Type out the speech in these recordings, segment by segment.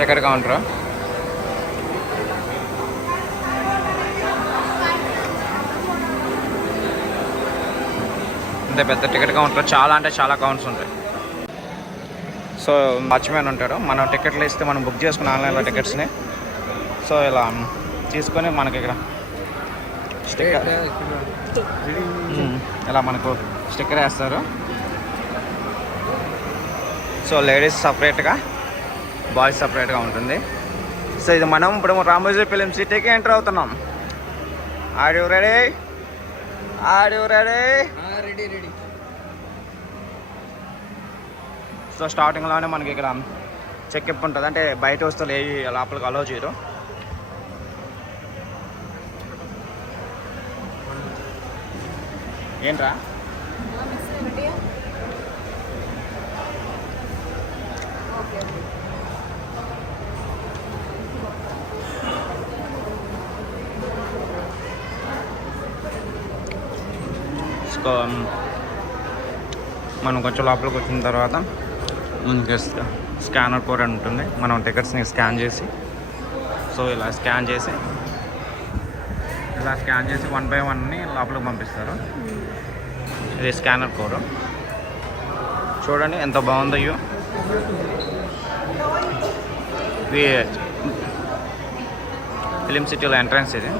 Ticket counter. ఇంత పెద్ద ticket counter, చాలా అంటే చాలా కౌంటర్స్ ఉంటాయి. సో వాచ్మెన్ ఉంటాడు, మనం టికెట్లు ఇస్తే మనం బుక్ చేసుకున్న ఆన్లైన్లో టికెట్స్ని. సో ఇలా తీసుకొని మనకి ఇక్కడ స్టిక్కర్, ఇలా మనకు స్టిక్కర్ వేస్తారు. సో లేడీస్ సపరేట్గా, బాయ్స్ సపరేట్గా ఉంటుంది. సో ఇది మనం ఇప్పుడు రామోజీ ఫిలిం సిటీకి ఎంటర్ అవుతున్నాం. Are you ready? Are you ready? Ready. So స్టార్టింగ్లోనే మనకి ఇక్కడ చెక్అప్ ఉంటుంది, అంటే బయట వస్తువులు ఏవి లోపలికి అలౌ చేయరు. ఏంట్రా మనం కొంచెం లోపలికి వచ్చిన తర్వాత మనకి స్కానర్ కోడ్ అని ఉంటుంది. మనం టికెట్స్ని స్కాన్ చేసి, సో ఇలా స్కాన్ చేసి 1 by 1ని లోపలికి పంపిస్తారు. ఇది స్కానర్ కోడ్. చూడండి ఎంత బాగుందో. ఇది ఫిలిం సిటీలో ఎంట్రన్స్. ఇది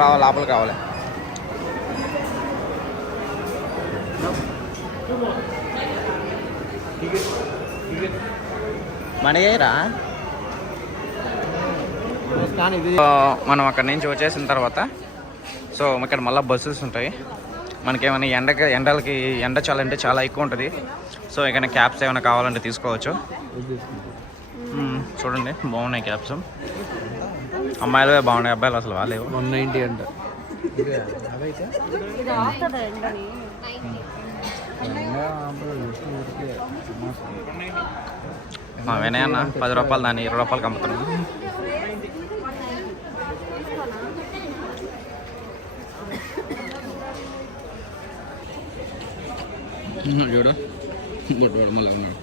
రావు లోపలికి కావాలి. మనయేరా మనం అక్కడి నుంచి వచ్చేసిన తర్వాత సో ఇక్కడ మళ్ళీ బస్సెస్ ఉంటాయి. మనకేమైనా ఎండలకి ఎండ చాలా అంటే చాలా ఎక్కువ ఉంటుంది. సో ఇక్కడ క్యాబ్స్ ఏమైనా కావాలంటే తీసుకోవచ్చు. చూడండి బాగున్నాయి క్యాబ్స్. అమ్మాయిలు బాగున్నాయి, అబ్బాయిలు అసలు వాళ్ళేవు. 190 అంట. వినయ్ అన్న 10 రూపాయలు దాన్ని 20 రూపాయలకి అమ్ముతున్నాను. చూడు బొట్టు మళ్ళీ ఉన్నాడు.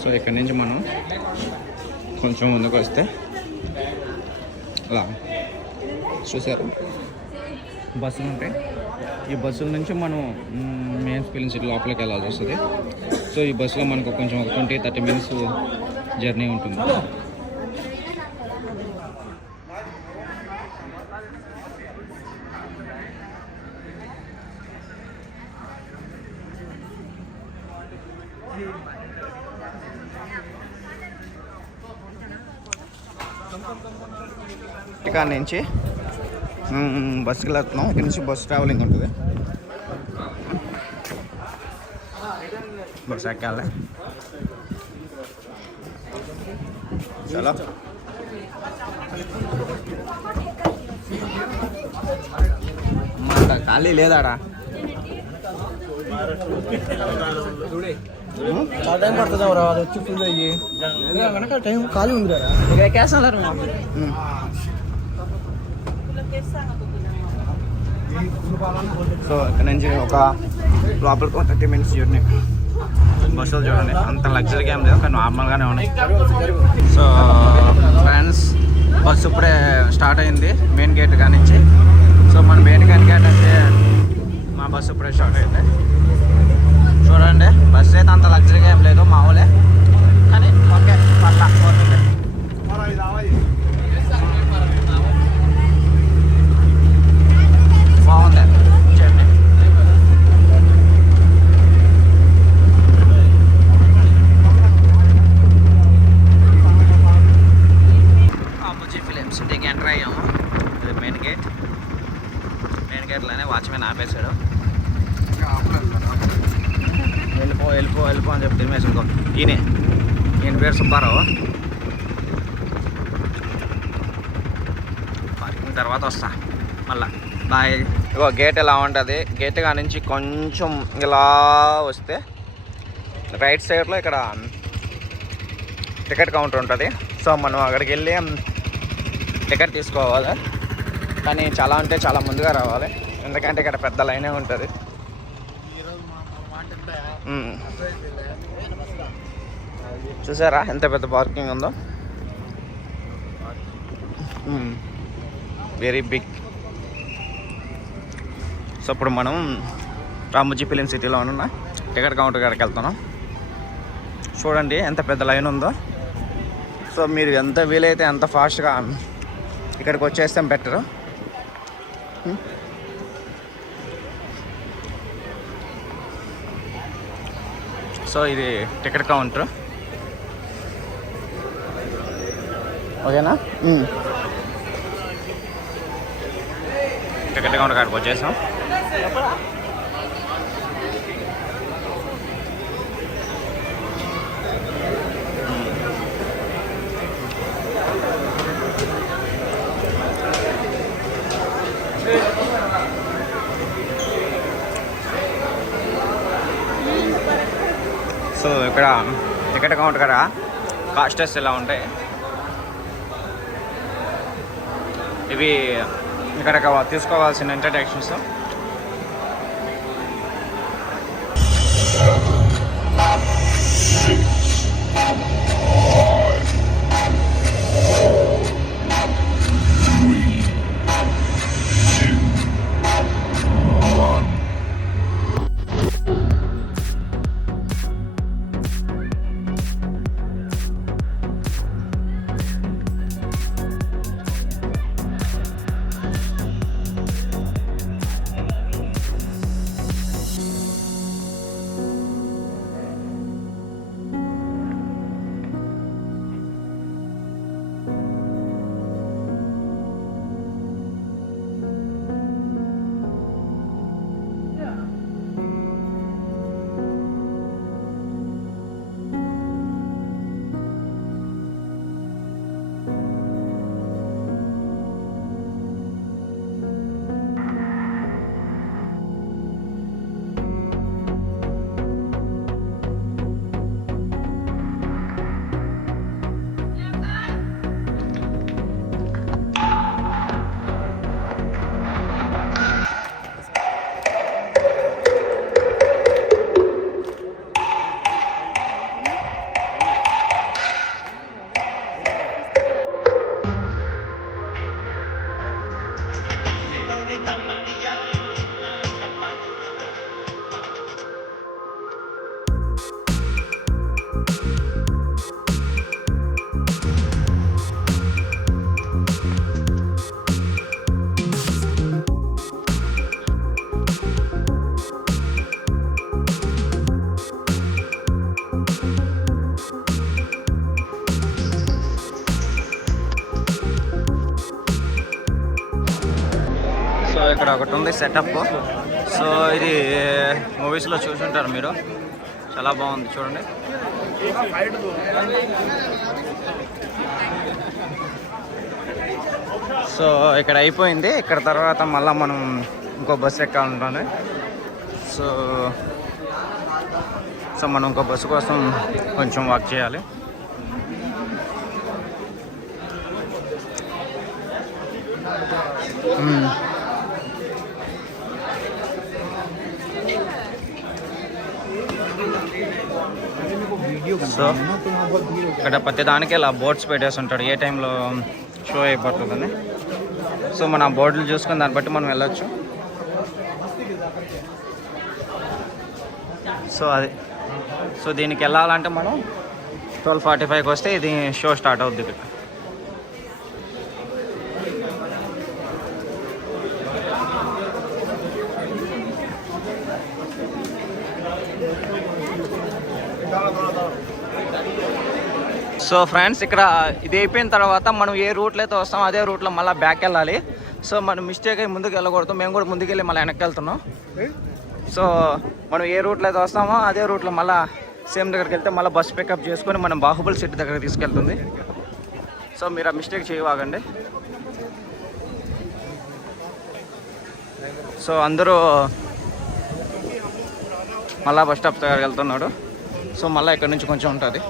సో ఇక్కడి నుంచి మనం కొంచెం ముందుకు వస్తే అలా చూసారు బస్సులు ఉంటాయి. ఈ బస్సుల నుంచి మనం మెయిన్ ఫిలిం సిటీ లోపలికి వెళ్ళాల్సి వస్తుంది. సో ఈ బస్సులో మనకు కొంచెం 20-30 minutes జర్నీ ఉంటుంది. ఇక్కడ నుంచి బస్సుకి వెళ్తున్నాం. ఇక్కడ నుంచి బస్సు ట్రావెలింగ్ ఉంటుంది. బస్సు ఎక్కాలి. చలో ఖాళీ లేదాడా? టైం పడుతుందా రా? అది వచ్చి ఫుల్ అయ్యి కనుక టైం ఖాళీ ఉంది కదా. ఇక ఎక్కేస్తున్నారు. సో ఇక్కడ నుంచి ఒక లోపలికి 30 minutes జర్నీ. బస్సులు చూడండి అంత లగ్జరీగా ఏం లేదు, కానీ నార్మల్గానే ఉన్నాయి. సో ఫ్రెండ్స్, బస్సు ఇప్పుడే స్టార్ట్ అయింది మెయిన్ గేట్ కానించి. సో మన మెయిన్ గేట్ అంటే మా బస్సు ఇప్పుడే స్టార్ట్ అయింది. చూడండి బస్సు అయితే అంత లగ్జరీగా ఏం లేదు, మామూలే, కానీ ఓకే పర్లా పోతుంది. బాగుంది జర్నీ. రామోజీ ఫిలిం సిటీకి ఎంటర్ అయ్యాము. ఇది మెయిన్ గేట్. మెయిన్ గేట్లోనే వాచ్మెన్ ఆపేశాడు. వెళ్ళిపో అని చెప్పి తిరిమేసి ఇంకో ఈయన పేరు సుబ్బారావు. పార్కింగ్ తర్వాత వస్తా మళ్ళా. బాయ్. ఇగో గేట్ ఎలా ఉంటుంది, గేట్ కా నుంచి కొంచెం ఇలా వస్తే రైట్ సైడ్లో ఇక్కడ టికెట్ కౌంటర్ ఉంటుంది. సో మనం అక్కడికి వెళ్ళి టికెట్ తీసుకోవాలి. కానీ చాలా అంటే చాలా ముందుగా రావాలి, ఎందుకంటే ఇక్కడ పెద్ద లైనే ఉంటుంది. చూసారా ఎంత పెద్ద పార్కింగ్ ఉందో, వెరీ బిగ్. సో ఇప్పుడు మనం రామోజీ ఫిలిం సిటీలో ఉన్న టికెట్ కౌంటర్ కాడికి వెళ్తున్నాం. చూడండి ఎంత పెద్ద లైన్ ఉందో. సో మీరు ఎంత వీలైతే అంత ఫాస్ట్గా ఇక్కడికి వచ్చేస్తే బెటరు. సో ఇది టికెట్ కౌంటర్, ఓకేనా? టికెట్ కౌంటర్ కాడికి వచ్చేసాం. సో ఇక్కడ టికెట్ కౌంటర్ కదా కాస్టెస్ ఇలా ఉంటాయి. ఇవి ఇక్కడ తీసుకోవాల్సిన ఇంట్రడక్షన్స్. ఇక్కడ ఒకటి ఉంది సెటప్. సో ఇది మూవీస్లో చూసుంటారు మీరు, చాలా బాగుంది చూడండి. సో ఇక్కడ అయిపోయింది. ఇక్కడ తర్వాత మళ్ళీ మనం ఇంకో బస్సు ఎక్కాలంటుంది. సో మనం ఇంకో బస్సు కోసం కొంచెం వాక్ చేయాలి. సో ఇక్కడ ప్రతి దానికి ఇలా బోర్డ్స్ పెట్టేసి ఉంటాడు ఏ టైంలో షో అయిపోతుందని. సో మన బోర్డులు చూసుకుని దాన్ని బట్టి మనం వెళ్ళొచ్చు. సో దీనికి వెళ్ళాలంటే మనం 12:45కి వస్తే ఇది షో స్టార్ట్ అవుద్ది ఇక్కడ. సో ఫ్రెండ్స్ ఇక్కడ ఇది అయిపోయిన తర్వాత మనం ఏ రూట్లో అయితే వస్తామో అదే రూట్లో మళ్ళీ బ్యాక్ వెళ్ళాలి. సో మనం మిస్టేక్ అయ్యి ముందుకు వెళ్ళకూడదు, మేము కూడా ముందుకెళ్ళి మళ్ళీ వెనక్కి వెళ్తున్నాం. సో మనం ఏ రూట్లో అయితే వస్తామో అదే రూట్లో మళ్ళీ సేమ్ దగ్గరికి వెళ్తే మళ్ళీ బస్ పికప్ చేసుకొని మనం బాహుబలి సిటీ దగ్గర తీసుకెళ్తుంది. సో మీరు ఆ మిస్టేక్ చేయవాగండి. సో అందరూ మళ్ళీ బస్ స్టాప్ దగ్గరికి వెళ్తున్నాడు. సో మళ్ళీ ఇక్కడ నుంచి కొంచెం ఉంటుంది.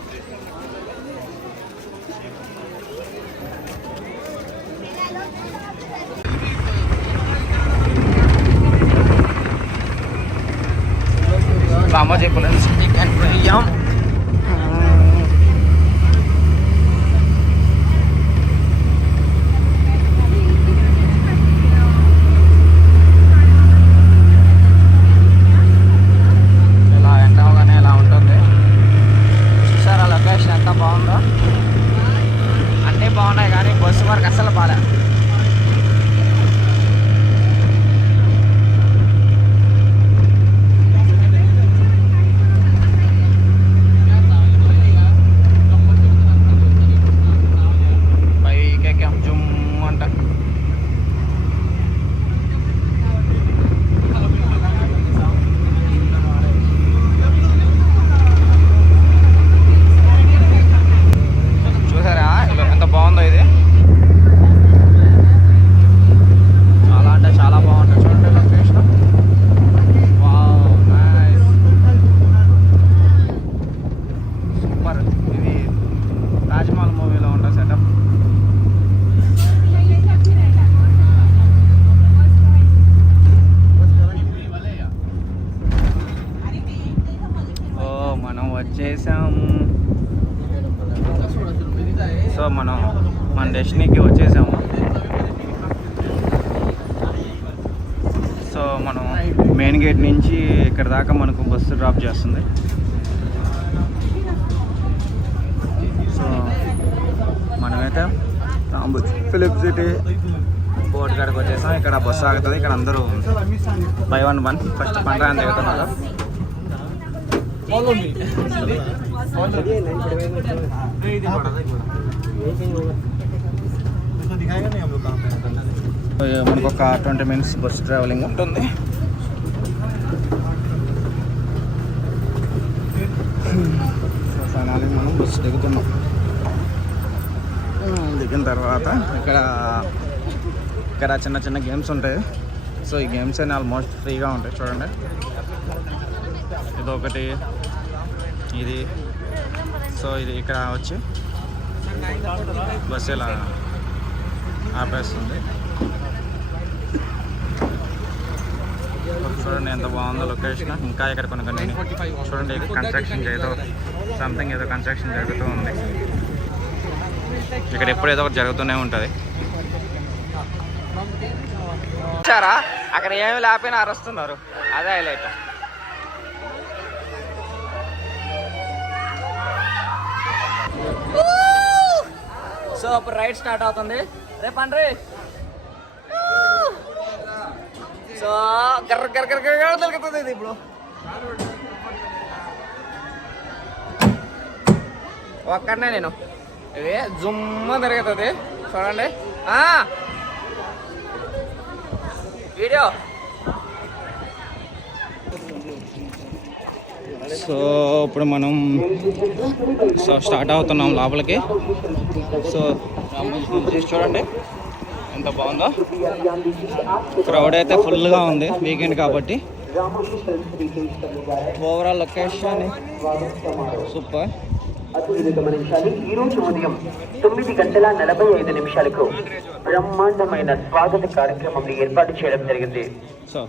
రామోజీ ఫిలిం సిటీకి ఎంటర్ అయ్యాం. ఇలా ఎంటగానే ఇలా ఉంటుంది. చూసారా లొకేషన్ ఎంత బాగుందో. అన్నీ బాగున్నాయి కానీ బస్సు వరకు అస్సలు బాగా. సో మనం మన డెస్టినీకి వచ్చేసాము. సో మనం మెయిన్ గేట్ నుంచి ఇక్కడ దాకా మనకు బస్సు డ్రాప్ చేస్తుంది. సో మనమైతే ఫిలిం సిటీ బోర్డు కాడికి వచ్చేసాం. ఇక్కడ బస్సు ఆగుతుంది. ఇక్కడ అందరూ బై 1 ఫస్ట్ పండ్రాన్ని దిగుతున్నారు. మనకు ఒక 20 minutes బస్ ట్రావెలింగ్ ఉంటుంది. ఫైనల్లీ మనం బస్సు దిగుతున్నాం. దిగిన తర్వాత ఇక్కడ చిన్న చిన్న గేమ్స్ ఉంటాయి. సో ఈ గేమ్స్ అన్నీ ఆల్మోస్ట్ ఫ్రీగా ఉంటాయి. చూడండి, ఇదొకటి, ఇది. సో ఇది ఇక్కడ వచ్చి బస్సు ఇలా ఆపేస్తుంది. చూడండి ఎంత బాగుందో లొకేషన్. ఇంకా ఇక్కడ కొన్ని చూడండి, ఇది కన్స్ట్రక్షన్ సంథింగ్ ఏదో కన్స్ట్రక్షన్ జరుగుతూ ఉంది. ఇక్కడ ఎప్పుడు ఏదో ఒకటి జరుగుతూనే ఉంటుంది. చూసారా, అక్కడ ఏమి లేకపోయినా అరుస్తున్నారు. అదే హైలైట్. సో అప్పుడు రైడ్ స్టార్ట్ అవుతుంది. రేపండ్రి. సో గర్ర గర్ర గర్ర గర్ర దొరుకుతుంది ఇది. ఇప్పుడు ఒక్కడనే నేను, ఇది జుమ్మ తిరుగుతుంది. చూడండి వీడియో. సో ఇప్పుడు మనం స్టార్ట్ అవుతున్నాం లోపలికి. సో చూడండి ఎంత బాగుందో. క్రౌడ్ అయితే ఫుల్గా ఉంది, వీకెండ్ కాబట్టి. Overall location super. గమనించాలి, ఈ రోజు ఉదయం 9:45 బ్రహ్మాండమైన స్వాగత కార్యక్రమం ఏర్పాటు చేయడం జరిగింది. సో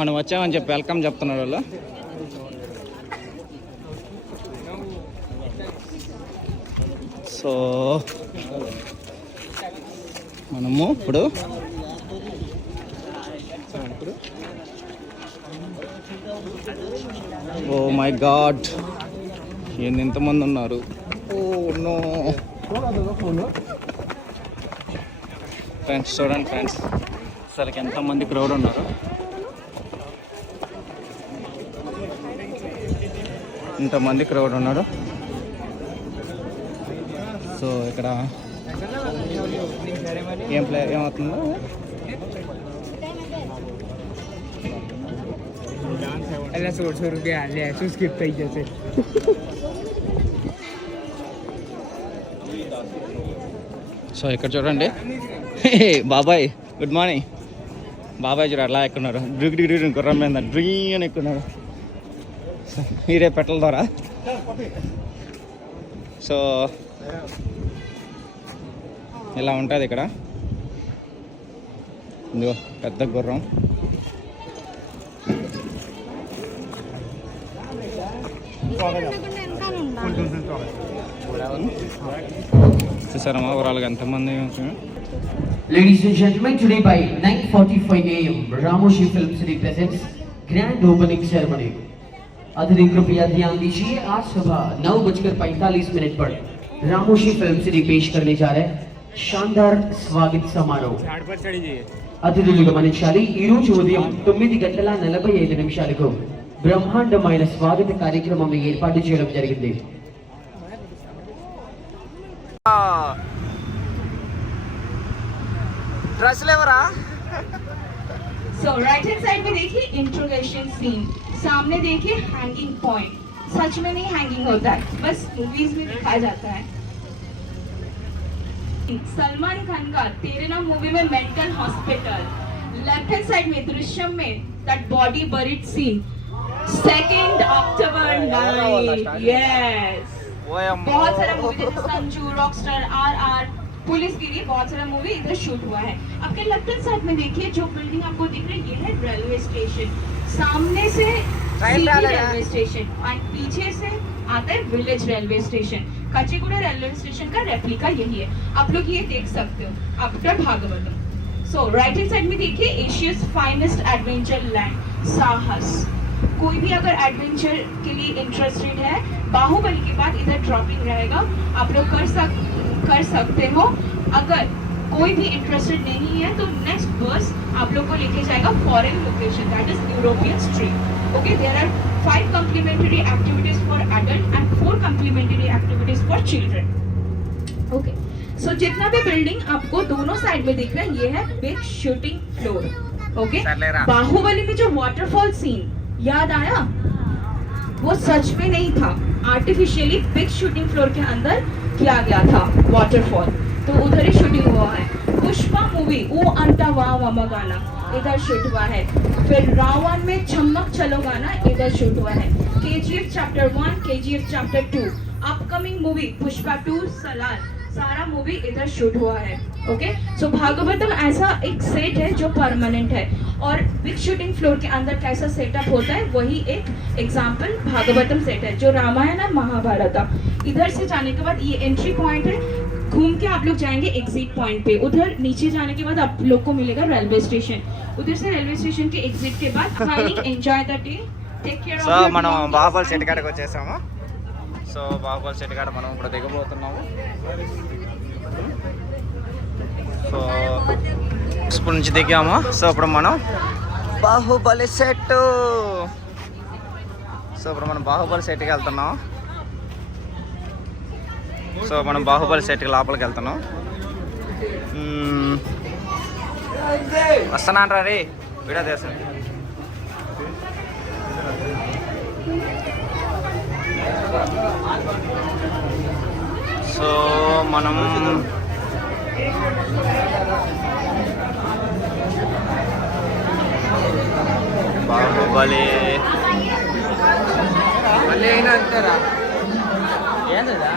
మనం వచ్చామని చెప్పి వెల్కమ్ చెప్తున్నారు వాళ్ళు. సో మనము ఇప్పుడు ఓ మై గాడ్, ఎంతమంది ఉన్నారు. ఓ నో ఫ్రెండ్స్, చూడండి ఫ్రెండ్స్, అసలుకి ఎంతమంది క్రౌడ్ ఉన్నారు. ఇంతమంది క్రౌడ్ ఉన్నారు. సో ఇక్కడ ఏమవుతుందో पहले 100 रुपया ले आए स्किप થઈ જશે సో ఇక్కడ చూడండి బాబాయ్ గుడ్ మార్నింగ్ బాబాయ్ చూడ అలా ఎక్కున్నారు డ్రిగ్ గుర్రం మీద డ్రీ అని ఎక్కున్నారు మీరే పెట్టల ద్వారా సో ఇలా ఉంటుంది ఇక్కడ ఇదిగో పెద్ద గుర్రం చూసారమ్మా ఓవరాల్గా ఎంతమంది Ladies and gentlemen, today by 9:45 a.m. Ramoshi Film City presents grand opening ceremony. अतिथि कृपया ध्यान दीजिए, आज सुबह 9:45 पर रामोशी फिल्म सिटी पेश करने जा रहे शानदार स्वागत समारोह. అతిథులు గమనించాలి, ఈ రోజు ఉదయం 9:45 బ్రహ్మాండమైన స్వాగత కార్యక్రమం ఏర్పాటు చేయడం జరిగింది. ड्रेस लेवरा So right hand side में देखिए इंट्रोगेशन सीन, सामने देखिए हैंगिंग पॉइंट. सच में नहीं हैंगिंग होता है, बस मूवीज में दिखाया जाता है. सलमान खान का तेरे नाम मूवी में mental hospital. Left hand side में दृश्यम में that body buried scene 2 October night. Yes, बहुत सारा मूवी जैसे संजू, रॉकस्टार, RR, पुलिस के लिए बहुत सारा मूवी इधर शूट हुआ है. आपके लेफ्ट हैंड साइड में देखिए जो बिल्डिंग आपको दिख रही है, ये है रेलवे स्टेशन. सामने से रेलवे स्टेशन और पीछे से आता है village railway station. Kacheguda railway station का रेप्लिका यही है. आप लोग ये देख सकते हो after Bhagavatam. So right hand side में देखिए एशियाज फाइनेस्ट एडवेंचर लैंड साहस. कोई भी अगर एडवेंचर के लिए इंटरेस्टेड है, बाहुबली के बाद इधर ड्रॉपिंग रहेगा, आप लोग कर सकते हो. अगर कोई भी इंटरेस्टेड नहीं है तो नेक्स्ट बस आप लोग को लेके जाएगा foreign location, that is European street. Okay, there are 5 complimentary activities for adult and 4 complimentary activities for children. Okay, so जितना भी बिल्डिंग आपको दोनों साइड में दिख रहा है, ये है big shooting floor. Okay, Baahubali में जो वाटरफॉल सीन याद आया, वो सच में नहीं था, आर्टिफिशियली बिग शूटिंग फ्लोर के अंदर किया गया था वाटरफॉल, तो उधर ही शूटिंग हुआ है. पुष्पा मूवी वो अंटा वाह वामा गाना इधर शूट हुआ है. फिर रावण में चमक चलो गाना इधर शूट हुआ है. KGF chapter 1, KGF chapter 2, upcoming movie Pushpa 2, सलार, सारा मूवी इधर शूट हुआ है. ओके, सो भागवतम ऐसा एक सेट है जो परमानेंट है, और बिग शूटिंग फ्लोर के अंदर कैसा सेटअप होता है वही एक एग्जाम्पल भागवतम सेट है, जो रामायण और महाभारत. इधर से जाने के बाद ये एंट्री पॉइंट है, घूम के आप लोग जाएंगे एग्जिट पॉइंट पे. उधर नीचे जाने के बाद आप लोग को मिलेगा रेलवे स्टेशन. उधर से रेलवे स्टेशन के एग्जिट के बाद enjoy the day, take care so మనం బాహుబలి సెట్ కాడకి వచ్చేసాము. సో బాహుబలి సెట్ కాడ మనం ఇప్పుడు దిగబోతున్నాము. సో స్కూల్ నుంచి దిగాము. సో ఇప్పుడు మనం బాహుబలి సెట్, సో ఇప్పుడు మనం బాహుబలి సెట్కి వెళ్తున్నాం. సో మనం బాహుబలి సెట్కి లోపలికి వెళ్తున్నాం. వస్తున్నా అంటారా రే వీడియో చేస్తాను. సో మనం బాహుబలి మళ్ళీ అయినా అంటారా ఏంటదా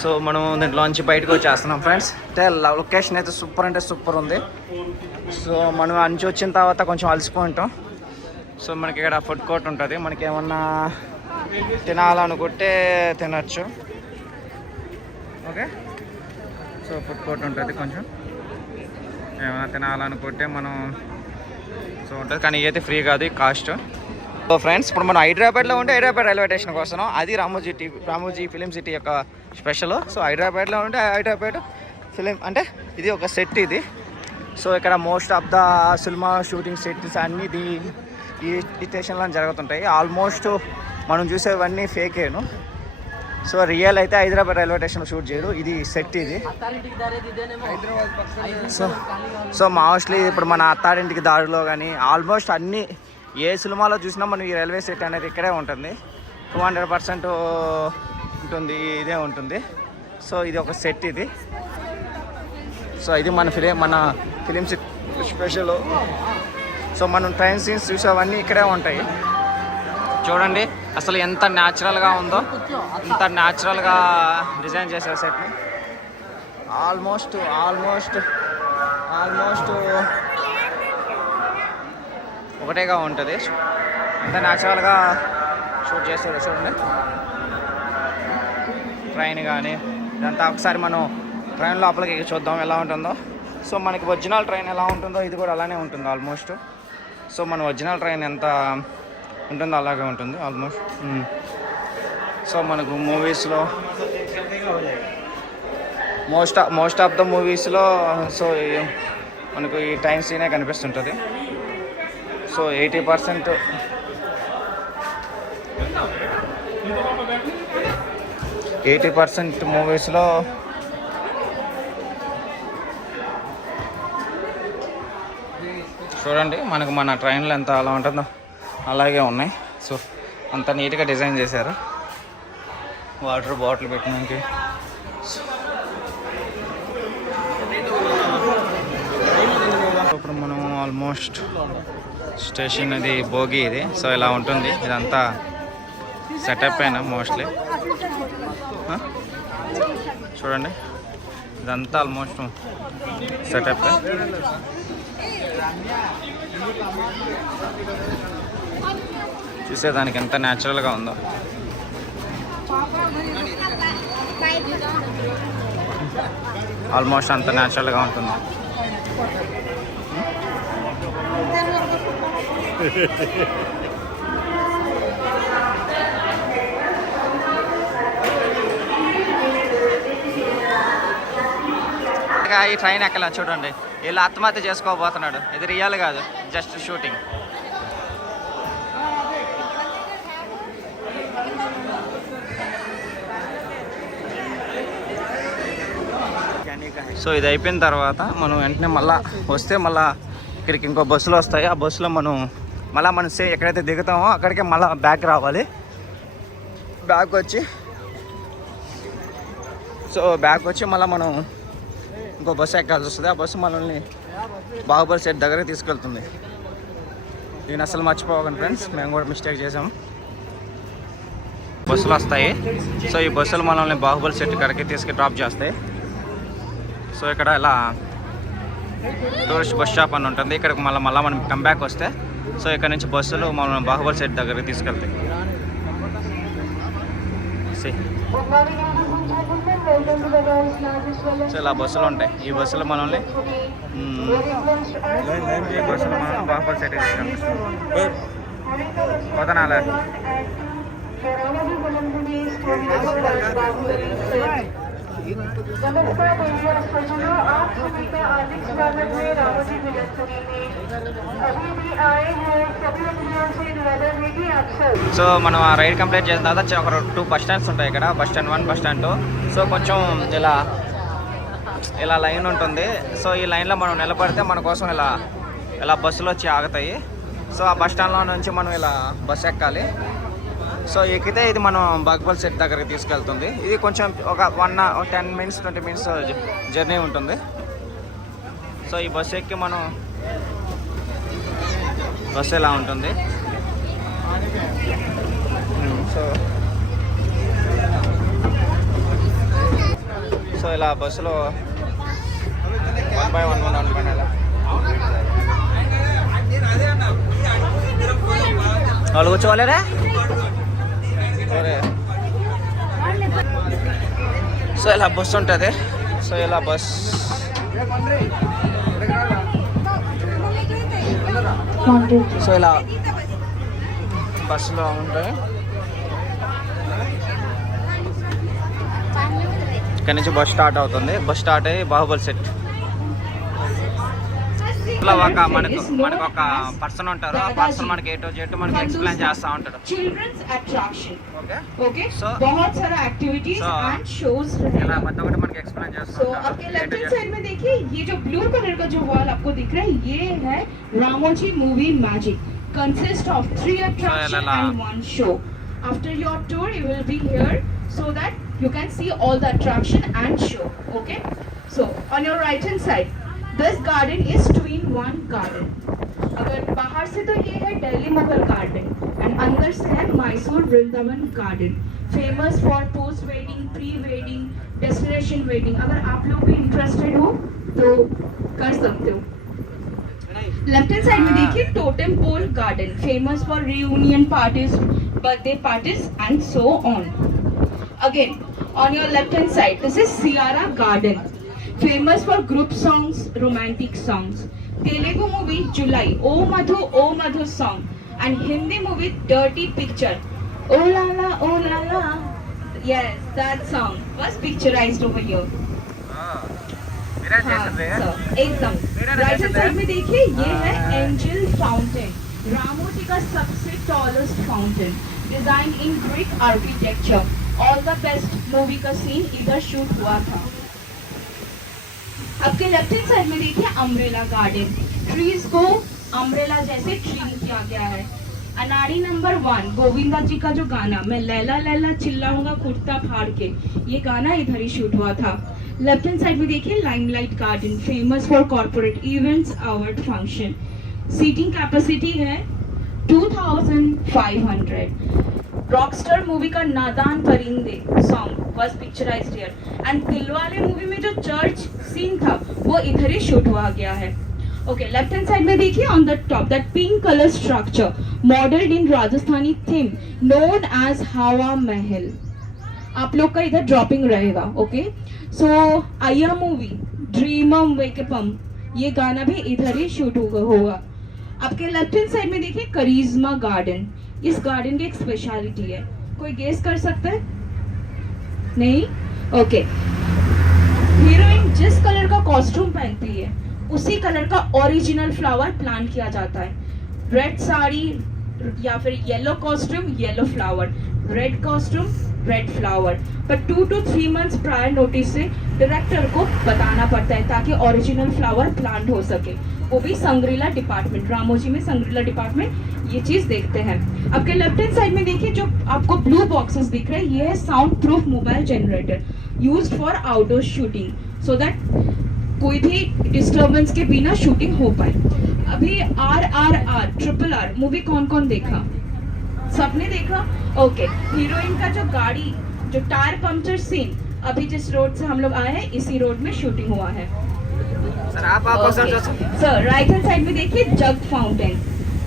సో మనం దీంట్లోంచి బయటకు వచ్చేస్తున్నాం ఫ్రెండ్స్. అంటే లొకేషన్ అయితే సూపర్ అంటే సూపర్ ఉంది. సో మనం అంచి వచ్చిన తర్వాత కొంచెం అలసిపోయి ఉంటాం. సో మనకి ఇక్కడ ఫుడ్ కోర్ట్ ఉంటుంది. మనకి ఏమన్నా తినాలనుకుంటే తినచ్చు. ఓకే, సో ఫుడ్ కోర్ట్ ఉంటుంది. కొంచెం ఏమైనా తినాలనుకుంటే మనం సో ఉంటుంది, కానీ ఇదైతే ఫ్రీ కాదు, కాస్ట్. సో ఫ్రెండ్స్, ఇప్పుడు మనం హైదరాబాద్లో ఉంటే హైదరాబాద్ రైల్వే స్టేషన్కి వస్తున్నాం. అది రామోజీ ఫిలిం సిటీ యొక్క స్పెషల్. సో హైదరాబాద్లో ఉంటే హైదరాబాద్ ఫిలిం అంటే ఇది ఒక సెట్ ఇది. సో ఇక్కడ most of the cinema shooting sets అన్నీ ఈ స్టేషన్లో జరుగుతుంటాయి. ఆల్మోస్ట్ మనం చూసేవన్నీ ఫేకేను. సో రియల్ అయితే హైదరాబాద్ రైల్వే స్టేషన్లో షూట్ చేయరు, ఇది సెట్ ఇది. సో మోస్ట్లీ ఇప్పుడు మన అత్తారింటికి దారిలో కానీ ఆల్మోస్ట్ అన్నీ ఏ సినిమాలో చూసినా మనం ఈ రైల్వే సెట్ అనేది ఇక్కడే ఉంటుంది. 200% ఉంటుంది, ఇదే ఉంటుంది. సో ఇది ఒక సెట్ ఇది. సో ఇది మన ఫిలిం స్పెషల్. సో మనం ట్రైన్ సీన్స్ చూసేవన్నీ ఇక్కడే ఉంటాయి. చూడండి అసలు ఎంత న్యాచురల్గా ఉందో, ఎంత న్యాచురల్గా డిజైన్ చేశారు సెట్ని. ఆల్మోస్ట్ ఒకటేగా ఉంటుంది, ఎంత న్యాచురల్గా షూట్ చేస్తారు. చూడండి ట్రైన్ కానీ ఇదంతా ఒకసారి మనం ట్రైన్ లోపలికి చూద్దాం ఎలా ఉంటుందో. సో మనకి ఒరిజినల్ ట్రైన్ ఎలా ఉంటుందో ఇది కూడా అలానే ఉంటుంది ఆల్మోస్ట్. సో మన ఒరిజినల్ ట్రైన్ ఎంత ఉంటుందో అలాగే ఉంటుంది ఆల్మోస్ట్. సో మనకు మూవీస్లో మోస్ట్ ఆఫ్ ద మూవీస్లో సో మనకు ఈ ట్రైన్ సీనే కనిపిస్తుంటుంది. సో 80% మూవీస్లో చూడండి మనకు మన ట్రైన్లో ఎంత అలా ఉంటుందో అలాగే ఉన్నాయి. సో అంత నీట్గా డిజైన్ చేశారు. వాటర్ బాటిల్ పెట్టడానికి ఇప్పుడు మనం ఆల్మోస్ట్ స్టేషన్ అది భోగి ఇది. సో ఇలా ఉంటుంది, ఇదంతా సెటప్ అయినా మోస్ట్లీ. చూడండి ఇదంతా ఆల్మోస్ట్ సెటప్. చూసేదానికి ఎంత న్యాచురల్గా ఉందో. ఆల్మోస్ట్ అంత న్యాచురల్గా ఉంటుంది. ఈ ట్రైన్ ఎక్కలా చూడండి, వీళ్ళు ఆత్మహత్య చేసుకోబోతున్నాడు. ఇది రియల్ కాదు, జస్ట్ షూటింగ్. సో ఇది అయిపోయిన తర్వాత మనం వెంటనే మళ్ళీ వస్తే మళ్ళీ ఇక్కడికి ఇంకో బస్సులు వస్తాయి. ఆ బస్సులో మనం మళ్ళీ ఎక్కడైతే దిగుతామో అక్కడికే మళ్ళీ బ్యాక్ రావాలి. బ్యాక్ వచ్చి మళ్ళీ మనం ఇంకో బస్సు ఎక్కాల్సి వస్తుంది. ఆ బస్సు మనల్ని బాహుబలి సెట్ దగ్గరికి తీసుకెళ్తుంది. దీన్ని అసలు మర్చిపోకండి ఫ్రెండ్స్, మేము కూడా మిస్టేక్ చేసాం. బస్సులు వస్తాయి. సో ఈ బస్సులు మనల్ని బాహుబలి సెట్ కాడికి డ్రాప్ చేస్తాయి. సో ఇక్కడ ఇలా టూరిస్ట్ బస్ స్టాప్ అని ఉంటుంది. ఇక్కడికి మళ్ళీ మనం కంబ్యాక్ వస్తే సో ఇక్కడ నుంచి బస్సులు మనం బాహుబలి సెట్ దగ్గరికి తీసుకెళ్తాయి. సో ఇలా బస్సులు ఉంటాయి. ఈ బస్సులో మనల్ని బాహుబలి సెట్ తీసుకెళ్తాం. వదనాలే आप सभी का हार्दिक स्वागत है रामोजी फिल्म सिटी में। अभी भी आए हैं सभी अतिथियों से निवेदन है कि अक्सर సో మనం ఆ రైడ్ కంప్లీట్ చేసిన తర్వాత ఒక 2 బస్ స్టాండ్స్ ఉంటాయి ఇక్కడ, బస్ స్టాండ్ 1, బస్ స్టాండ్ 2. సో కొంచెం ఇలా లైన్ ఉంటుంది. సో ఈ లైన్లో మనం నిలబడితే మన కోసం ఇలా బస్సులు వచ్చి ఆగుతాయి. సో ఆ బస్ స్టాండ్లో నుంచి మనం ఇలా బస్సు ఎక్కాలి. సో ఎక్కితే ఇది మనం బాహుబలి సెట్ దగ్గరికి తీసుకెళ్తుంది. ఇది కొంచెం ఒక 10 మినిట్స్ 20 మినిట్స్ జర్నీ ఉంటుంది. సో ఈ బస్సు ఎక్కి మనం బస్సు ఎలా ఉంటుంది. సో ఇలా బస్సులో 1 by 1 ఇలా వాళ్ళు కూర్చోవాలేరా. సో ఇలా బస్సు ఉంటుంది. సో ఇలా సో ఇలా బస్సులో ఉంటాయి. ఇక్కడ నుంచి బస్ స్టార్ట్ అవుతుంది. బస్ స్టార్ట్ అయ్యి బాహుబలి సెట్ ఇట్లా మనకు ఒక పర్సన్ ఉంటారు. ఆ పర్సన్ మనకి A to Z మనకి ఎక్స్ప్లెయిన్ చేస్తూ ఉంటాడు. चिल्ड्रंस अट्रैक्शन ओके So, बहुत सारा एक्टिविटीज एंड शोज ఇలా మొత్తం ఒకటి మనకి ఎక్స్ప్లెయిన్ చేస్తూ सो आपके लेफ्ट हैंड साइड में देखिए ये जो ब्लू कलर का जो वॉल आपको दिख रहा है ये है Ramoji movie magic consist of 3 attractions and 1 show. After your tour you will be here so that you can see all the attraction and show. Okay, so on your right hand side this garden is 2-in-1 garden. अगर बाहर से तो ये है दिल्ली Mughal garden and अंदर से है मैसूर Vrindavan garden, famous for post wedding, pre wedding, destination wedding. अगर आप लोग भी इंटरेस्टेड हो तो कर सकते हो. लेफ्ट हैंड साइड में देखिए totem pole garden, famous for reunion parties, birthday parties and so on. Again on your left hand side this is Ciara garden, famous for group songs, romantic songs. Telugu movie July O Madhu song and Hindi movie Dirty Picture Oh la la, yes that song was picturized over here. हाँ, so, एकदम right hand side में देखिए ये है angel fountain, Ramoji का सबसे tallest fountain, design in Greek architecture. All the best movie का सीन इधर शूट हुआ था. आपके लेफ्ट हैंड साइड में देखिए अम्ब्रेला गार्डन, ट्रीज को अम्ब्रेला जैसे ट्रीन किया गया है. अनाड़ी नंबर 1 गोविंदा जी का जो गाना मैं लैला लैला चिल्लाऊंगा कुर्ता फाड़ के, ये गाना इधर ही शूट हुआ था. लेफ्ट हैंड साइड में देखिए limelight garden, famous for corporate events, award function. Seating capacity है 2500. रॉकस्टार मूवी का नादान परिंदे song was picturized here and Dilwale movie में जो चर्च सीन था वो इधर ही शूट हुआ गया है. Okay, left hand side में देखिए on the top that pink color structure modeled in Rajasthani theme known as Hawa Mahal. आप लोग का इधर ड्रॉपिंग रहेगा. ओके, सो आया मूवी ड्रीमम वेकअपम, ये गाना भी इधर ही शूट होगा. आपके लेफ्ट हैंड साइड में देखिए करिश्मा गार्डन. इस गार्डन की एक स्पेशलिटी है, कोई गेस कर सकता है? नहीं? ओके. हीरोइन जिस कलर का कॉस्ट्यूम पहनती है उसी कलर का ओरिजिनल फ्लावर प्लांट किया जाता है. रेड साड़ी या फिर yellow costume yellow flower, red costume red flower. पर 2 to 3 months प्रायर नोटिस से डायरेक्टर को बताना पड़ता है ताकि ओरिजिनल फ्लावर प्लांट हो सके. वो भी संग्रीला डिपार्टमेंट, रामोजी में संग्रीला डिपार्टमेंट ये चीज देखते हैं. आपके लेफ्ट हैंड साइड में देखिए जो आपको ब्लू बॉक्सेस दिख रहे हैं, ये है sound proof mobile generator used for outdoor shooting, so that कोई भी डिस्टर्बेंस के बिना शूटिंग हो पाए. अभी RRR ट्रिपल R मूवी कौन कौन देखा? सबने देखा. ओके. हीरोइन का जो गाड़ी जो टायर पंक्चर सीन अभी जिस रोड से हम लोग आए हैं इसी रोड में शूटिंग हुआ है. सर आप सर राइट हैंड साइड में देखिए जग फाउंटेन.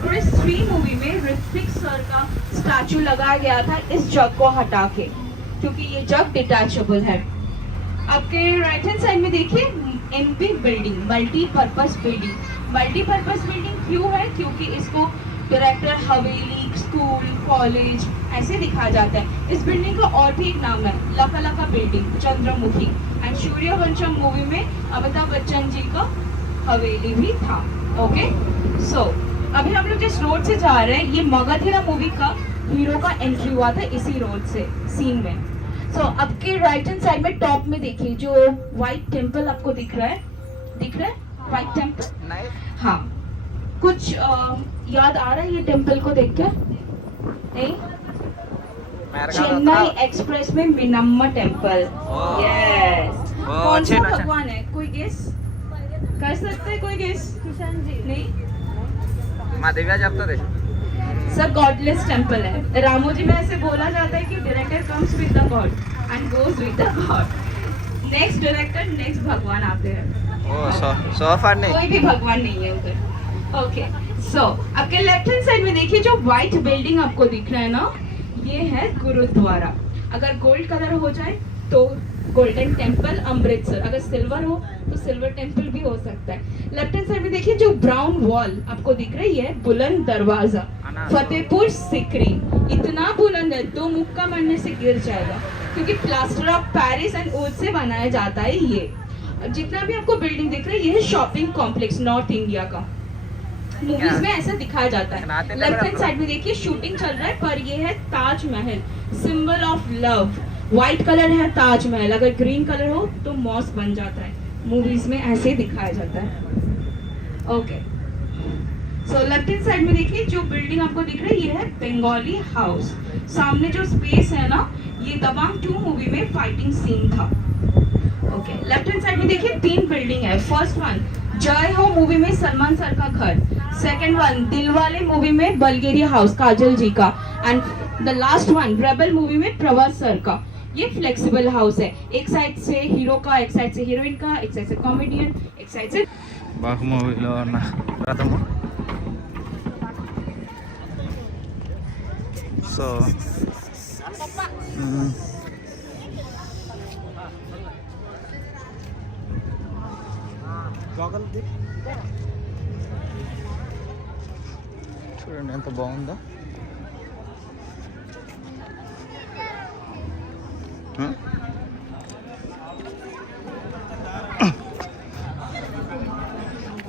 क्रिस 3 मूवी में ऋत्विक सर का स्टैचू लगाया गया था इस जग को हटा के, क्योंकि ये जग डिटैचेबल है. आपके राइट हैंड साइड में देखिए MP building, multipurpose building. Multipurpose building क्यों है? क्योंकि इसको डायरेक्टर हवेली, स्कूल, कॉलेज ऐसे दिखाया जाता है. इस बिल्डिंग का और भी एक नाम है लका लका बिल्डिंग, चंद्रमुखी. एंड सूर्यवंशम मूवी में अमिताभ बच्चन जी का हवेली भी था. ओके. सो अभी हम लोग जिस रोड से जा रहे हैं ये मगधीरा मूवी का हीरो का एंट्री हुआ था इसी रोड से सीन में. सो आपके राइट हैंड साइड में टॉप में देखिए जो व्हाइट टेम्पल आपको दिख रहा है व्हाइट टेम्पल. हाँ, कुछ याद आ रहा है ये टेम्पल को देख के? नहीं? चेन्नई एक्सप्रेस में मिनम्मा टेम्पल. यस. कौन सा भगवान है? कोई गेस कर सकते हैं? कोई गेस? नहीं? माँ दिव्या जब तो सर गॉडलेस टेम्पल है. रामोजी में ऐसे बोला जाता है कि director comes with the God and goes with the God. Next director next भगवान आते हैं. सो फार नहीं, कोई भी भगवान नहीं है उधर. ओके. सो आपके लेफ्ट हैंड साइड में देखिए जो व्हाइट बिल्डिंग आपको दिख रहा है ना, ये है गुरुद्वारा. अगर गोल्ड कलर हो जाए तो गोल्डन टेम्पल अमृतसर, अगर सिल्वर हो तो सिल्वर टेम्पल भी हो सकता है. लेफ्ट हैंड साइड में देखिए जो ब्राउन वॉल आपको दिख रही है बुलंद दरवाजा, फतेहपुर सिकरी. इतना बुलंद है 2 मुक्का मारने से गिर जाएगा, क्योंकि plaster of Paris and would say बनाया जाता है. ये जितना भी आपको बिल्डिंग दिख रही है ये है शॉपिंग कॉम्प्लेक्स नॉर्थ इंडिया का. मूवीज में ऐसा दिखाया जाता है. लेफ्ट हैंड साइड में देखिए शूटिंग चल रहा है, पर ये है Taj Mahal, symbol of love. White colour है ताजमहल, अगर ग्रीन कलर हो तो मॉस बन जाता है. मूवीज में ऐसे दिखाया जाता है. Okay. So left hand side में देखिए जो बिल्डिंग आपको दिख रही है ये है बंगाली हाउस. सामने जो स्पेस है ना, ये दबंग 2 मूवी में फाइटिंग सीन था. ओके. लेफ्ट हैंड साइड में देखिए 3 बिल्डिंग है. फर्स्ट वन जय हो मूवी में सलमान सर का घर. सेकंड वन दिलवाले मूवी में बल्गेरिया हाउस काजल जी का. And the last one rebel movie में प्रभास सर का. ये फ्लेक्सिबल हाउस है, एक साइड से हीरो का, एक साइड से हीरोइन का, एक साइड से कॉमेडियन, एक साइड से బాహు మూవీలో ఉన్న రథము. సో చూడండి ఎంత బాగుందో.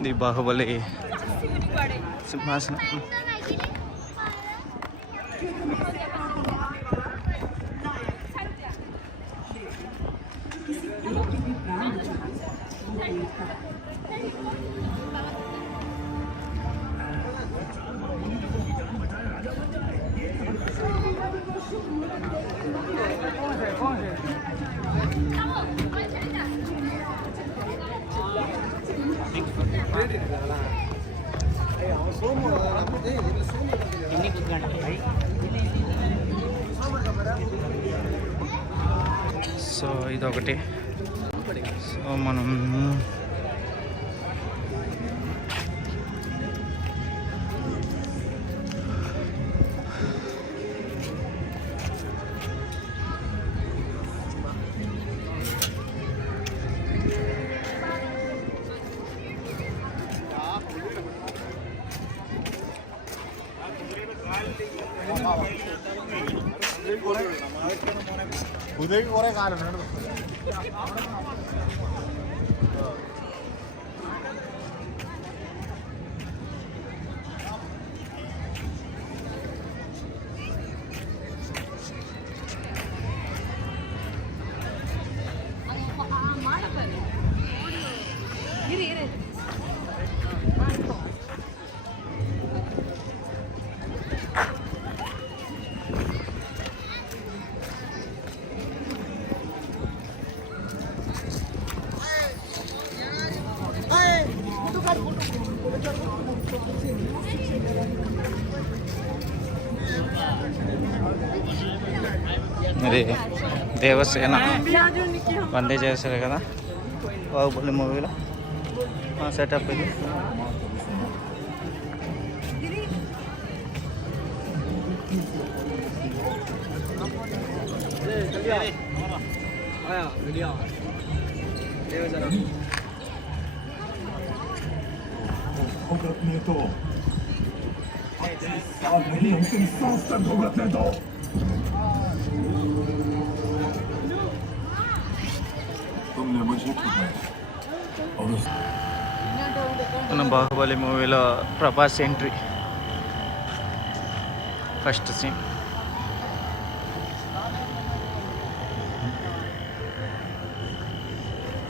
ది బాహుబలి సింహాసనం. సో ఇదొకటి. సో మనం ఇది దేవసేన వందే చేశారు కదా బాహుబలి మూవీలో సెటప్ ఇది. तुमने मुझे ठुकराया और उस మన బాహుబలి మూవీలో Prabhas entry first scene.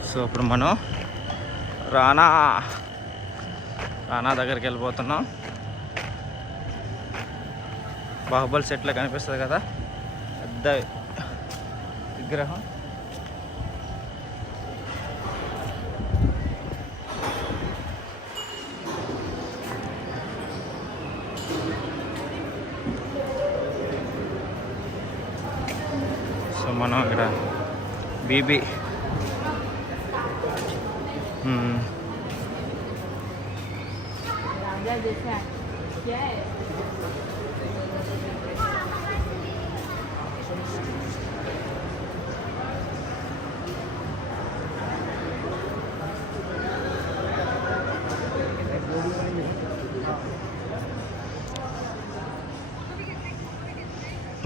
So ఇప్పుడు మనం రానా దగ్గరికి వెళ్ళిపోతున్నాం. బాహుబలి సెట్లో కనిపిస్తుంది కదా పెద్ద విగ్రహం. సో మనం ఇక్కడ బీబీ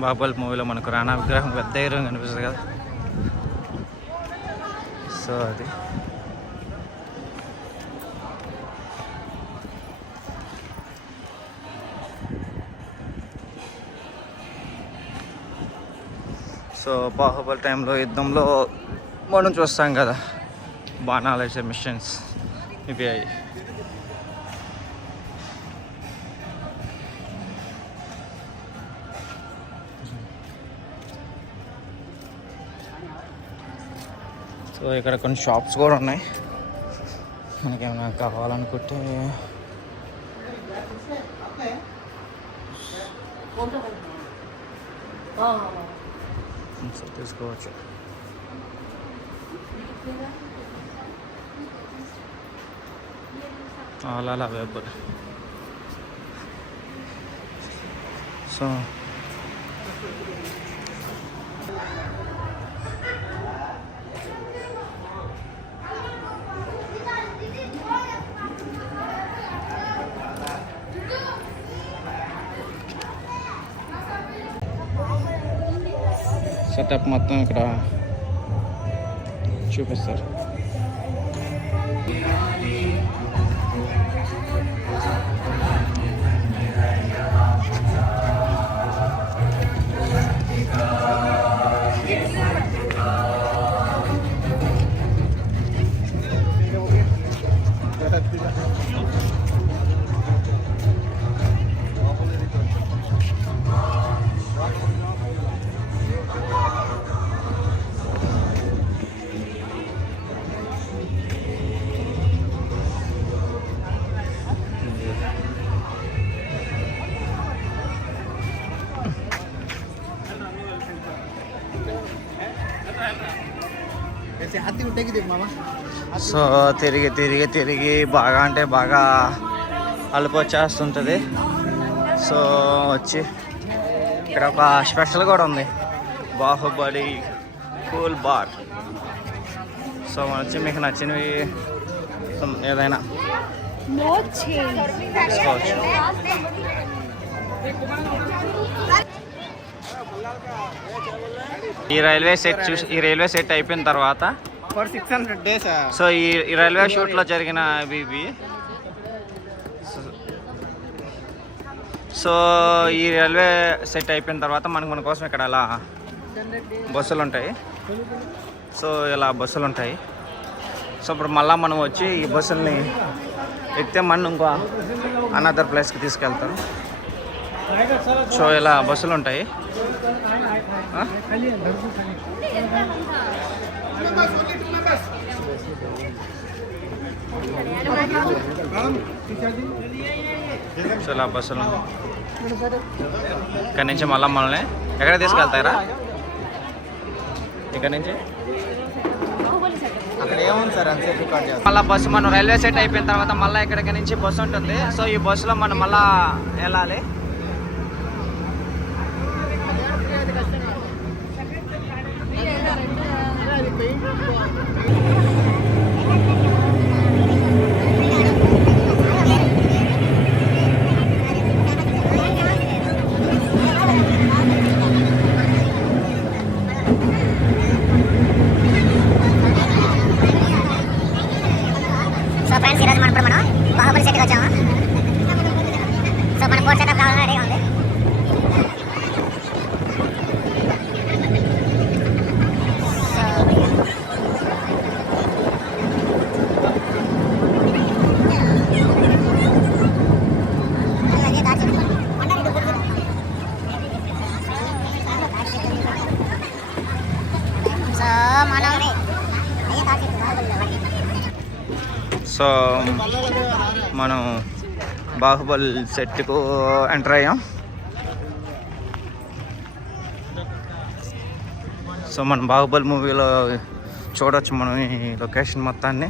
బాహుబలి మూవీలో మనకు రానా విగ్రహం పెద్ద హీరో కనిపిస్తుంది కదా. సో అది సో బాహుబలి టైంలో యుద్ధంలో మనం చూస్తాం కదా బాణాలు వేసే మిషన్స్ ఇవి అయ్యి. సో ఇక్కడ కొన్ని షాప్స్ కూడా ఉన్నాయి మనకేమైనా కావాలనుకుంటే. సో తీసుకోవచ్చు. All available. సో సెటప్ మొత్తం ఇక్కడ చూపిస్తారు. సో తిరిగి తిరిగి తిరిగి బాగా అంటే బాగా అలుపు వచ్చేస్తుంటుంది. సో వచ్చి ఇక్కడ ఒక స్పెషల్ కూడా ఉంది, బాహుబలి కూల్ బార్. సో మనం వచ్చి మీకు నచ్చినవి ఏదైనా తీసుకోవచ్చు. ఈ రైల్వే సెట్ అయిపోయిన తర్వాత ఫర్ 600 days. సో ఈ రైల్వే షూట్లో జరిగిన ఇవి సో ఈ రైల్వే సెట్ అయిపోయిన తర్వాత మన కోసం ఇక్కడ అలా బస్సులు ఉంటాయి. సో ఇలా బస్సులు ఉంటాయి. సో ఇప్పుడు మళ్ళీ మనం వచ్చి ఈ బస్సుల్ని ఎక్కితే మన ఇంకో అనదర్ ప్లేస్కి తీసుకెళ్తారు. సో ఇలా బస్సులు ఉంటాయి. సో ఇలా బస్సులు ఇక్కడ నుంచి మళ్ళీ మనల్ని ఎక్కడ తీసుకెళ్తారా? ఇక్కడ నుంచి అక్కడ ఏముంది సార్ అంతసేపు రికార్డ్ చేస్తాం. మళ్ళీ బస్సు మనం రైల్వే సెట్ అయిపోయిన తర్వాత మళ్ళీ ఇక్కడికి నుంచి బస్సు ఉంటుంది. సో ఈ బస్సులో మనం మళ్ళీ వెళ్ళాలి. సో ఫ్రెండ్స్ ఈరోజు మనం బాహుబలి సెట్కి వచ్చాము. సో మన ఫోర్ సెటప్ కావాలని రెడీగా ఉంది. సో సో మనం బాహుబలి సెట్కు ఎంటర్ అయ్యాం. సో మనం బాహుబలి మూవీలో చూడవచ్చు మనం ఈ లొకేషన్ మొత్తాన్ని.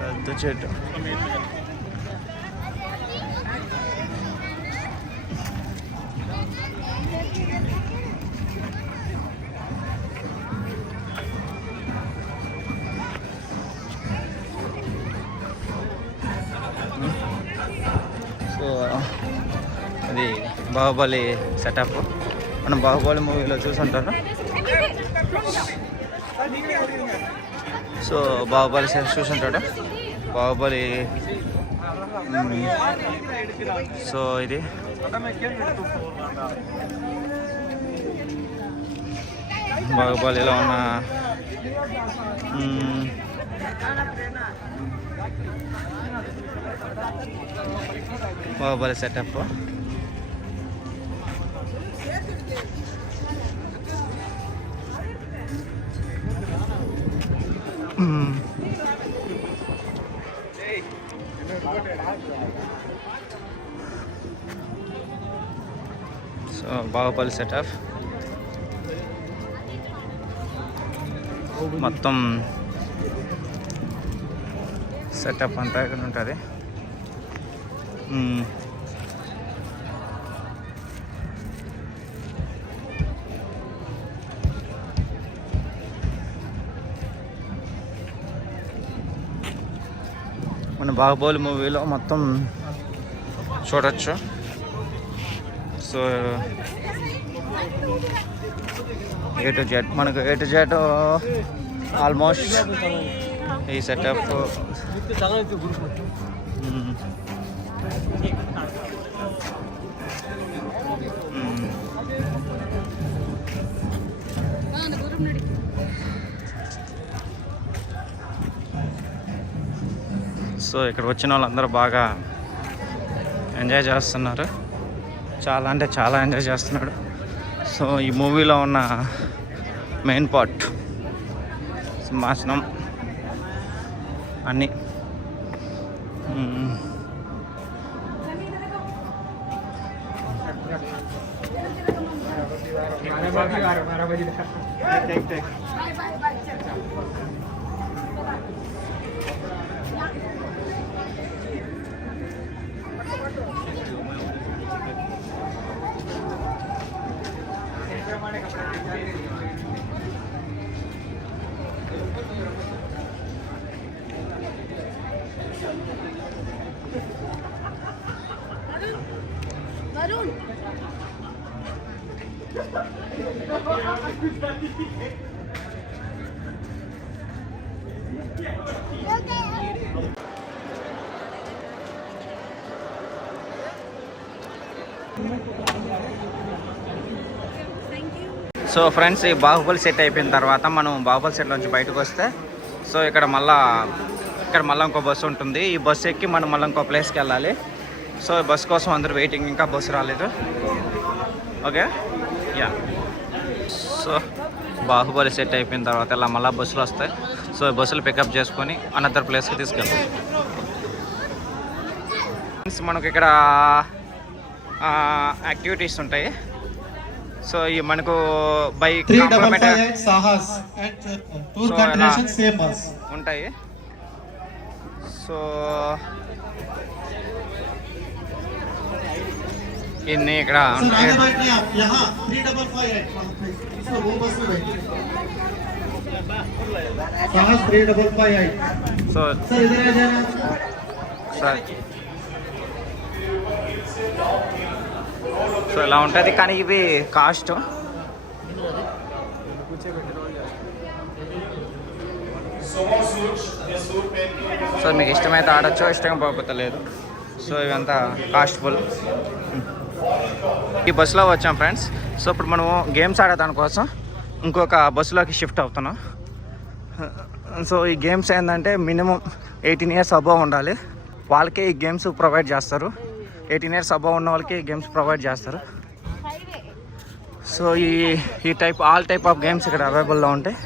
పెద్ద చెట్టు. సో అది బాహుబలి సెటప్. మనం బాహుబలి మూవీలో చూసుంటారు. సో బాహుబలి చూసుంటాడు బాహుబలి. సో ఇది బాహుబలిలో ఉన్న బాహుబలి సెటప్. సో బాహుబలి సెటప్ మొత్తం సెటప్ అంతా ఇక్కడ ఉంటుంది. మన బాహుబలి మూవీలో మొత్తం చూడొచ్చు. సో A to Z మనకు A to Z ఆల్మోస్ట్ ఈ సెటప్. సో ఇక్కడ వచ్చిన వాళ్ళందరూ బాగా ఎంజాయ్ చేస్తున్నారు. చాలా అంటే చాలా ఎంజాయ్ చేస్తున్నాడు. సో ఈ మూవీలో ఉన్న మెయిన్ పార్ట్ సింహాసనం అన్నీ. సో ఫ్రెండ్స్, ఈ బాహుబలి సెట్ అయిపోయిన తర్వాత మనం బాహుబలి సెట్ నుంచి బయటకు వస్తే సో ఇక్కడ మళ్ళీ ఇంకో బస్సు ఉంటుంది. ఈ బస్సు ఎక్కి మనం మళ్ళీ ఇంకో ప్లేస్కి వెళ్ళాలి. సో ఈ బస్సు కోసం అందరూ వెయిటింగ్, ఇంకా బస్సు రాలేదు. Okay, yeah. సో బాహుబలి సెట్ అయిపోయిన తర్వాత ఇలా మళ్ళీ బస్సులు వస్తాయి. సో ఈ బస్సులు పికప్ చేసుకొని అనదర్ ప్లేస్కి తీసుకెళ్తాం. మనకు ఇక్కడ యాక్టివిటీస్ ఉంటాయి. సో ఈ మనకు బై ఉంటాయి. సో ఇన్ని ఇక్కడ సో సో ఇలా ఉంటుంది. కానీ ఇవి కాస్ట్. సో మీకు ఇష్టమైతే ఆడొచ్చు, ఇష్టంగా పోకపోతే లేదు. సో ఇవంతా కాస్ట్ఫుల్. ఈ బస్సులో వచ్చాం ఫ్రెండ్స్. సో ఇప్పుడు మనము గేమ్స్ ఆడే దానికోసం ఇంకొక బస్సులోకి షిఫ్ట్ అవుతున్నాం. సో ఈ గేమ్స్ ఏంటంటే మినిమం 18 years అబోవ్ ఉండాలి, వాళ్ళకే ఈ గేమ్స్ ప్రొవైడ్ చేస్తారు. 18 years అబోవ్ ఉన్న వాళ్ళకి ఈ గేమ్స్ ప్రొవైడ్ చేస్తారు. సో ఈ ఆల్ టైప్ ఆఫ్ గేమ్స్ ఇక్కడ అవైలబుల్లో ఉంటాయి.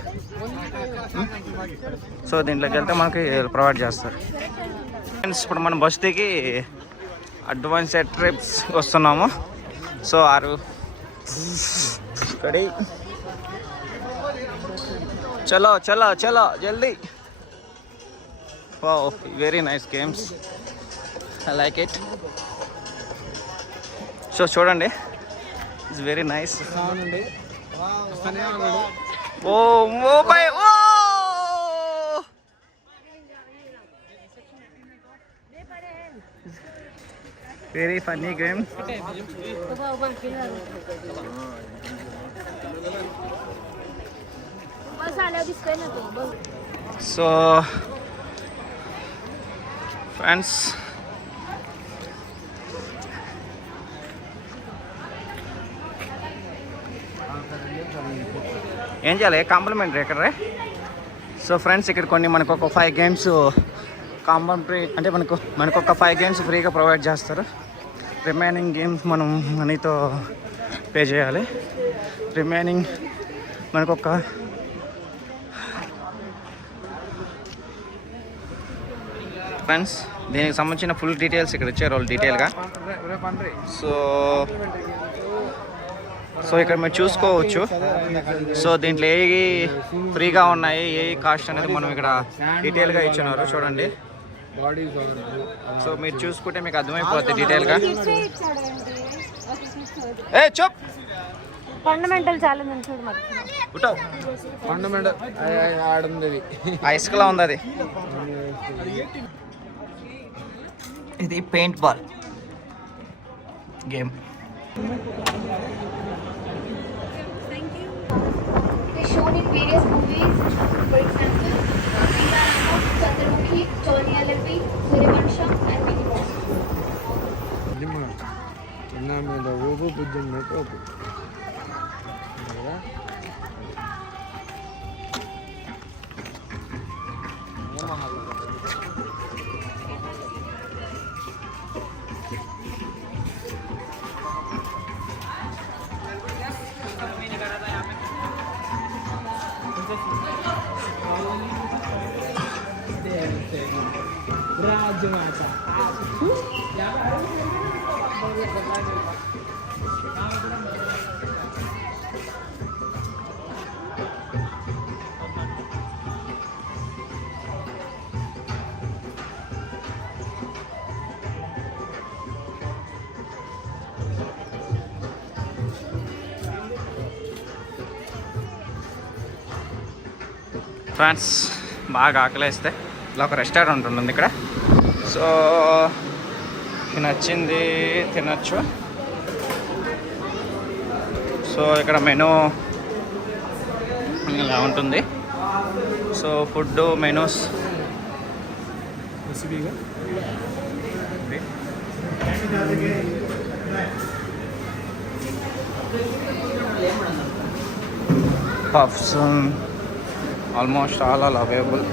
సో దీంట్లోకి వెళ్తే మనకి ప్రొవైడ్ చేస్తారు. ఫ్రెండ్స్, ఇప్పుడు మనం బస్ దిగి అడ్వాన్స్డ్ ట్రిప్స్ వస్తున్నాము. సో రెడీ, చలో చలో చలో జల్దీ. Wow, very nice games, I like it. So చూడండి, it's very nice. Oh bye, oh very funny game. So friends, ఏం చేయాలి, కాంప్లిమెంటరీ ఇక్కడ. సో ఫ్రెండ్స్, ఇక్కడ కొన్ని మనకు ఒక 5 గేమ్స్ కాంప్లిమెంటరీ, అంటే మనకు ఒక 5 గేమ్స్ ఫ్రీగా ప్రొవైడ్ చేస్తారు. రిమైనింగ్ గేమ్స్ మనం మనీతో పే చేయాలి. రిమైనింగ్ మనకు ఒక ఫ్రెండ్స్, దీనికి సంబంధించిన ఫుల్ డీటెయిల్స్ ఇక్కడ ఇచ్చారు వాళ్ళు డీటెయిల్గా. సో ఇక్కడ మీరు చూసుకోవచ్చు. సో దీంట్లో ఏ ఫ్రీగా ఉన్నాయి, ఏ కాస్ట్ అనేది మనం ఇక్కడ డీటెయిల్గా ఇచ్చినారు చూడండి. సో మీరు చూసుకుంటే మీకు అర్థమైపోతుంది డీటెయిల్గా. ఏ చూప్, ఫండమెంటల్ ఛాలెంజ్ అని చూడు మరి. ఫండమెంటల్ ఆడుంది, ఇసుకలా ఉంది అది. ఇది paint ball game. Shown in various movies, for example, Chandramukhi, Johnny LLB, Suryavansham, and many more. Friends, బాగా ఆకలేస్తే ఇలా ఒక రెస్టారెంట్ ఉంటుంది ఇక్కడ. సో నచ్చింది తినచ్చు. సో ఇక్కడ మెనూ ఇలా ఉంటుంది. So food menus puffs almost all available.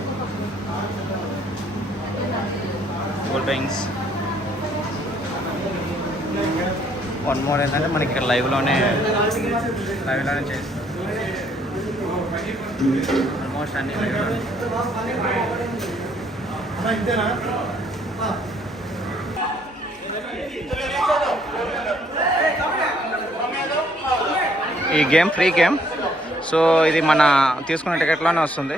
Cool drinks. One more ఏంటంటే మనకి ఇక్కడ లైవ్లోనే చేస్తాం. ఆల్మోస్ట్ అన్ని లైవ్లోనే. ఈ గేమ్ ఫ్రీ గేమ్. సో ఇది మన తీసుకున్న టికెట్లోనే వస్తుంది.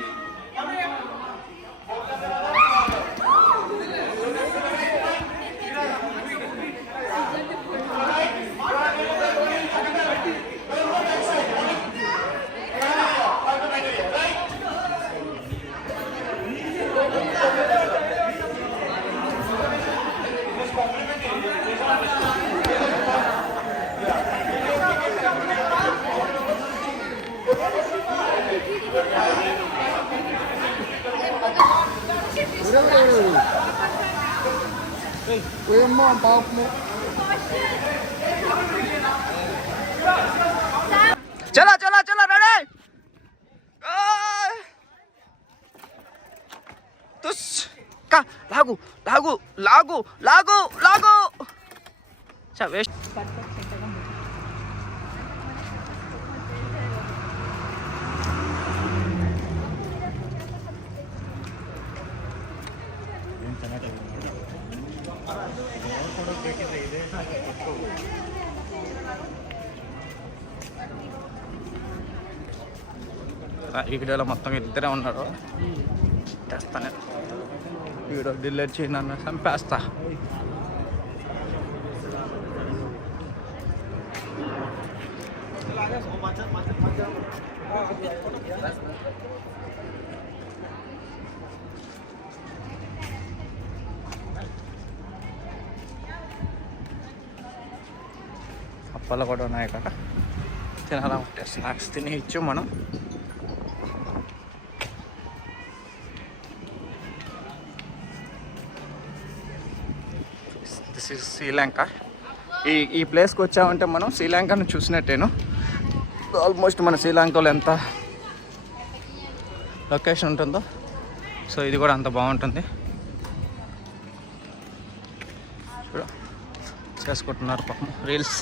చలో చలో చలో రెడీ. తుస్ కా లాగు లాగు లాగు లాగు లాగు. వేస్ట్. ఈ వీడియోలో మొత్తం ఇద్దరే ఉన్నాడు. చేస్తాను వీడియో డిలీట్ చేయి, నన్ను చంపేస్తా. అప్పలు కూడా ఉన్నాయి కదా, తినాలంటే స్నాక్స్ తిని ఇచ్చు మనం. This is Sri Lanka. ఈ ప్లేస్కి వచ్చామంటే మనం శ్రీలంకను చూసినట్టేను. ఆల్మోస్ట్ మన శ్రీలంకలో ఎంత లొకేషన్ ఉంటుందో సో ఇది కూడా అంత బాగుంటుంది. చేసుకుంటున్నారు పాపం రీల్స్.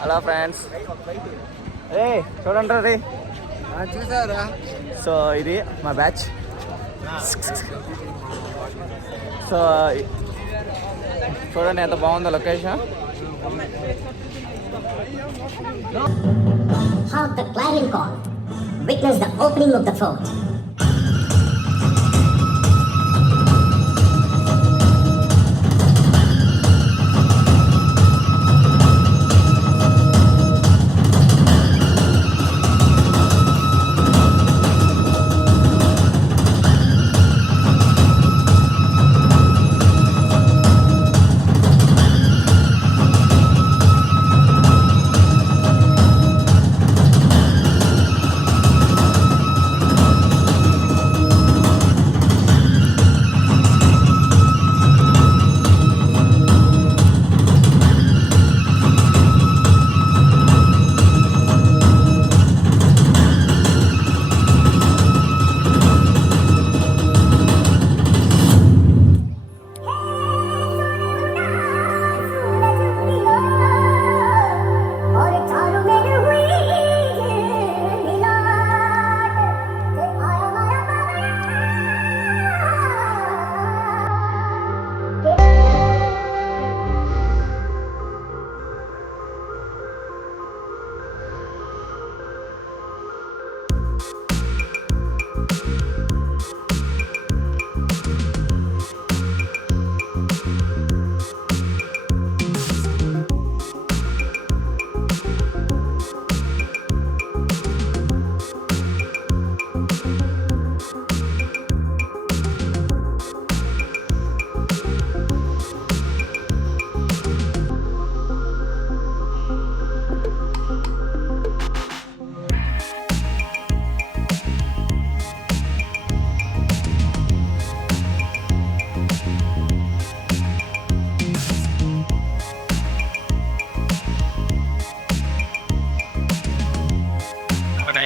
హలో ఫ్రెండ్స్, చూడండి రీ చూసారా? సో ఇది మా బ్యాచ్. సో చూడండి ఎంత బాగుందో location. Hark the clarion call. Witness the opening of the fort.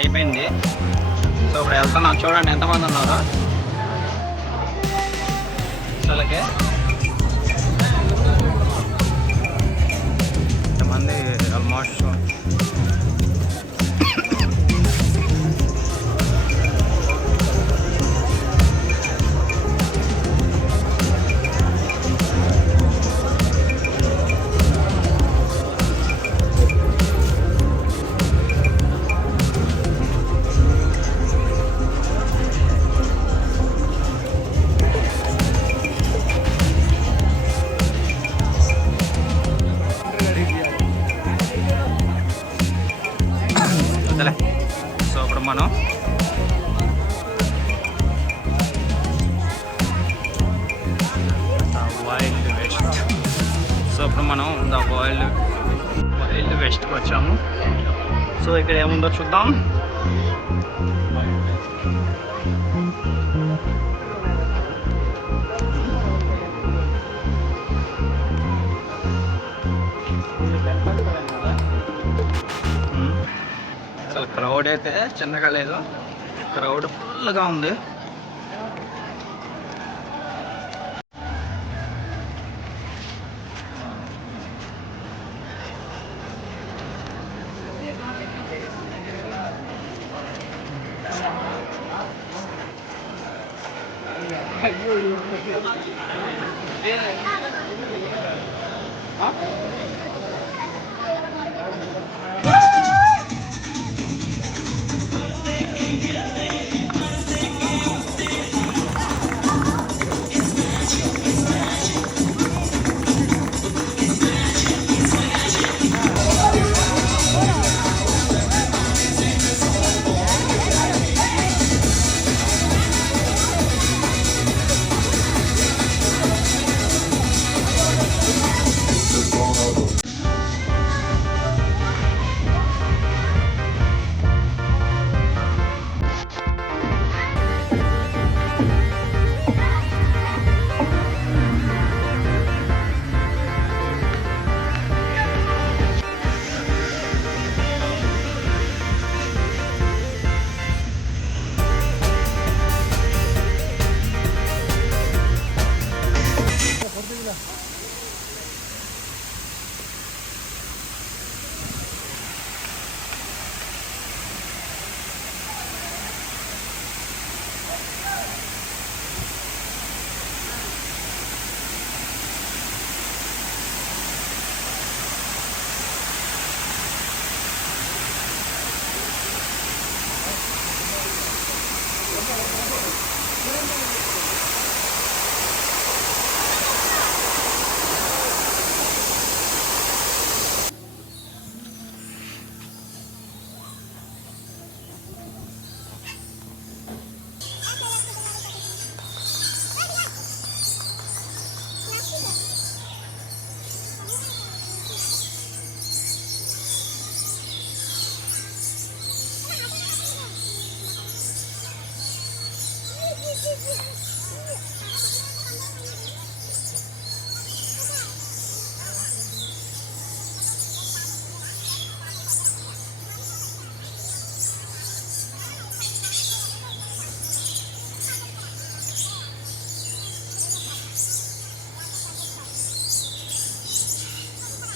అయిపోయింది. సో ఇప్పుడు వెళ్తున్నాం. చూడండి ఎంతమంది ఉన్నారు అసలుకే. ఇంతమంది ఆల్మోస్ట్ వద్దలే. సో ఇప్పుడు మనం వైల్డ్ వెస్ట్. సో ఇప్పుడు మనం వైల్డ్ వెస్ట్కి వచ్చాము. సో ఇక్కడ ఏముందో చూద్దాం. అసలు క్రౌడ్ అయితే చిన్నగా లేదు, క్రౌడ్ ఫుల్గా ఉంది.